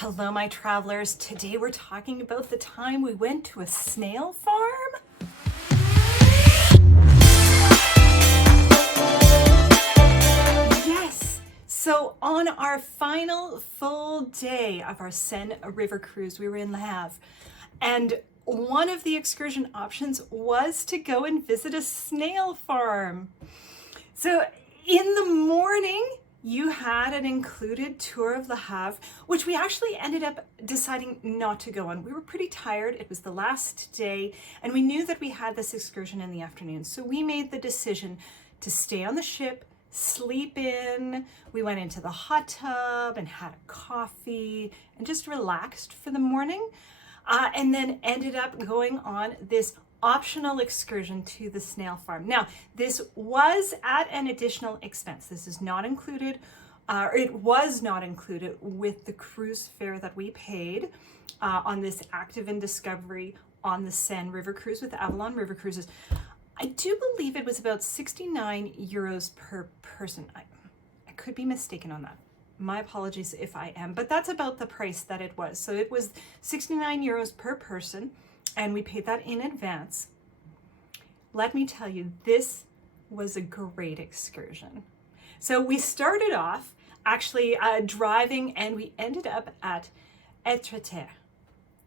Hello, my travelers. Today we're talking about the time we went to a snail farm. Yes! So on our final full day of our Seine river cruise, we were in Le Havre, and one of the excursion options was to go and visit a snail farm. So in the morning, you had an included tour of Le Havre, which we actually ended up deciding not to go on. We were pretty tired. It was the last day, and we knew that we had this excursion in the afternoon. So we made the decision to stay on the ship, sleep in. We went into the hot tub and had a coffee and just relaxed for the morning, and then ended up going on this optional excursion to the snail farm. Now, this was at an additional expense. This is not included, or it was not included with the cruise fare that we paid on this Active in Discovery on the Seine River Cruise with Avalon River Cruises. I do believe it was about 69 euros per person. I could be mistaken on that. My apologies if I am, but that's about the price that it was. So it was 69 euros per person, and we paid that in advance. Let me tell you, this was a great excursion. So we started off actually driving, and we ended up at Etretat.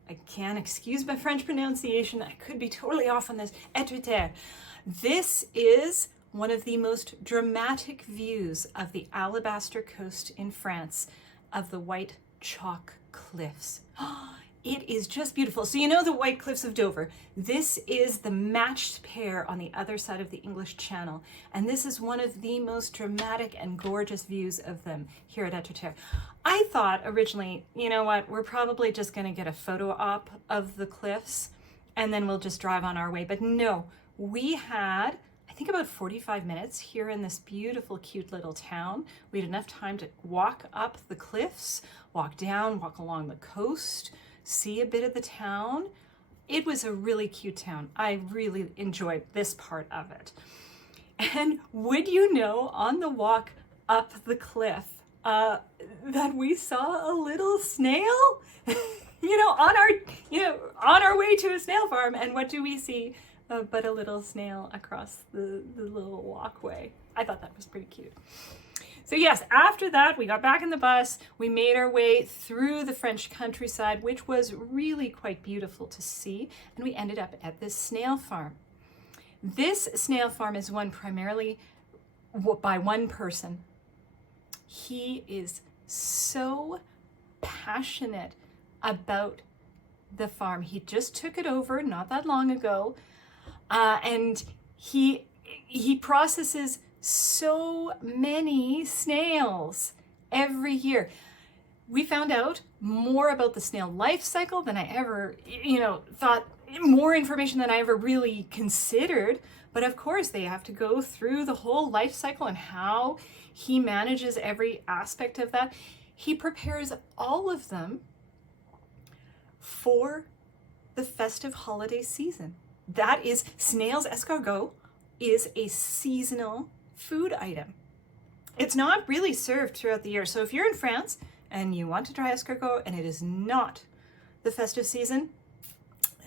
I can't excuse my French pronunciation. I could be totally off on this. Etretat. This is one of the most dramatic views of the Alabaster Coast in France, of the white chalk cliffs. It is just beautiful. So you know the White Cliffs of Dover. This is the matched pair on the other side of the English Channel. And this is one of the most dramatic and gorgeous views of them here at Etretat. I thought originally, you know what, we're probably just gonna get a photo op of the cliffs and then we'll just drive on our way. But no, we had, I think, about 45 minutes here in this beautiful, cute little town. We had enough time to walk up the cliffs, walk down, walk along the coast, see a bit of the town. It was a really cute town. I really enjoyed this part of it. And would you know, on the walk up the cliff, that we saw a little snail? on our way to a snail farm. And what do we see but a little snail across the little walkway? I thought that was pretty cute. So yes, after that, we got back in the bus, we made our way through the French countryside, which was really quite beautiful to see, and we ended up at this snail farm. This snail farm is run primarily by one person. He is so passionate about the farm. He just took it over not that long ago, and he processes so many snails every year. We found out more about the snail life cycle than I ever, thought, more information than I ever really considered. But of course, they have to go through the whole life cycle and how he manages every aspect of that. He prepares all of them for the festive holiday season. That is, snails escargot is a seasonal food item. It's not really served throughout the year. So if you're in France and you want to try escargot and it is not the festive season,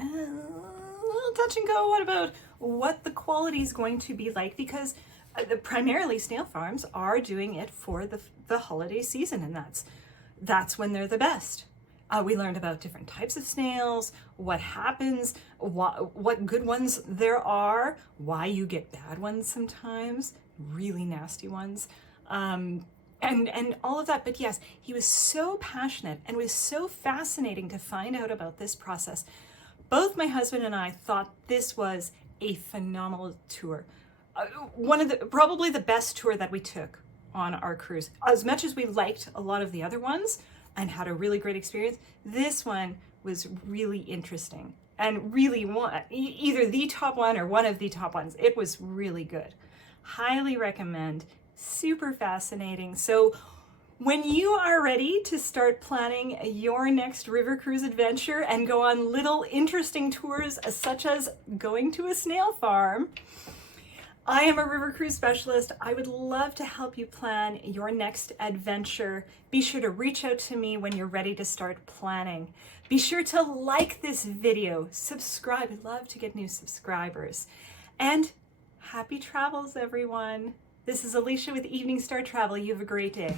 a little touch and go. What about what the quality is going to be like? Because primarily snail farms are doing it for the holiday season, and that's when they're the best. We learned about different types of snails, what happens, what good ones there are, why you get bad ones sometimes, really nasty ones, and all of that. But yes, he was so passionate, and it was so fascinating to find out about this process. Both my husband and I thought this was a phenomenal tour. Probably the best tour that we took on our cruise. As much as we liked a lot of the other ones and had a really great experience, this one was really interesting and really either the top one or one of the top ones. It was really good. Highly recommend. Super fascinating. So when you are ready to start planning your next river cruise adventure and go on little interesting tours such as going to a snail farm, I am a river cruise specialist. I would love to help you plan your next adventure. Be sure to reach out to me when you're ready to start planning. Be sure to like this video, subscribe. I'd love to get new subscribers. And happy travels, everyone. This is Alicia with Evening Star Travel. You have a great day.